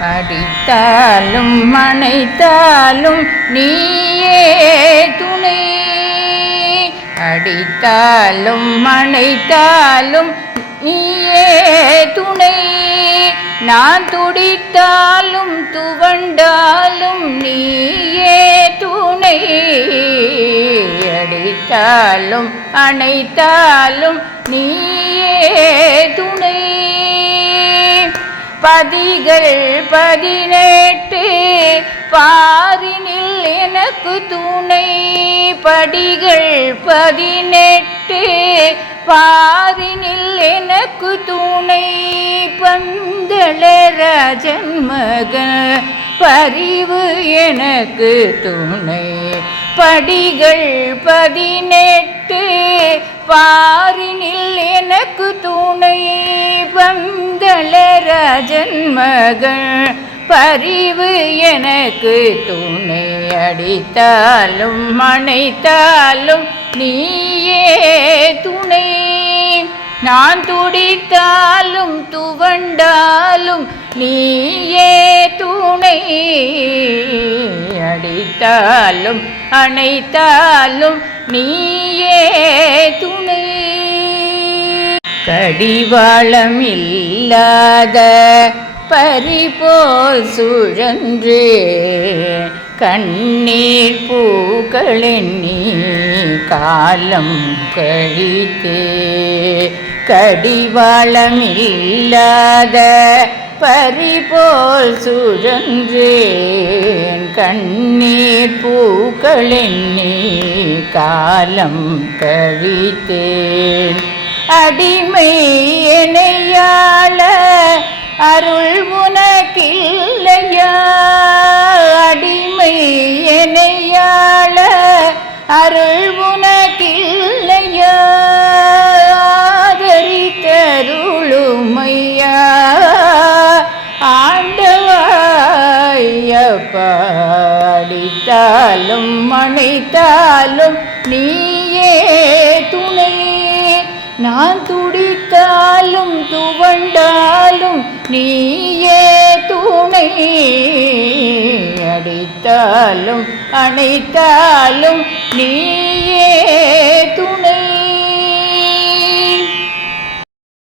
அடித்தாலும் மனைத்தாலும் நீயே துணை. அடித்தாலும் மனைத்தாலும் நீயே துணை. நான் துடித்தாலும் துவண்டாலும் நீயே துணை. அடித்தாலும் அணைத்தாலும் நீ பதிகள் பதினெட்டு பாரினில் எனக்கு துணை படிகள் பதினெட்டு பாரினில் எனக்கு துணை பந்தளராஜன் மகன் பரிவு எனக்கு துணை படிகள் பதினெட்டு பாரினில் எனக்கு துணை பந்த பந்தளராஜன் மகள் பரிவு எனக்கு துணை அடித்தாலும் மனைத்தாலும் நீயே துணை. நான் துடித்தாலும் துவண்டாலும் நீயே துணை. அடித்தாலும் அணைத்தாலும் நீயே துணை. கடிவாளமில்லாத பறிபோல் சுழன்று கண்ணீர் பூக்களெண்ணி காலம் கழித்தே கடிவாளமில்லாத பறிபோல் சுழன்றேன் கண்ணீர் பூக்களெண்ணி காலம் கழித்தேன். அடிமை எனையாள அருள் உனக்கில்லையா? அடிமை எனையாள அருள் உனக்கில்லையா? ஆதரித்தருளுமையா? ஆண்டவாயப்பாடித்தாலும் மனைத்தாலும் துவண்டாலும் நீயே துணை அடித்தாலும் அணைத்தாலும் நீ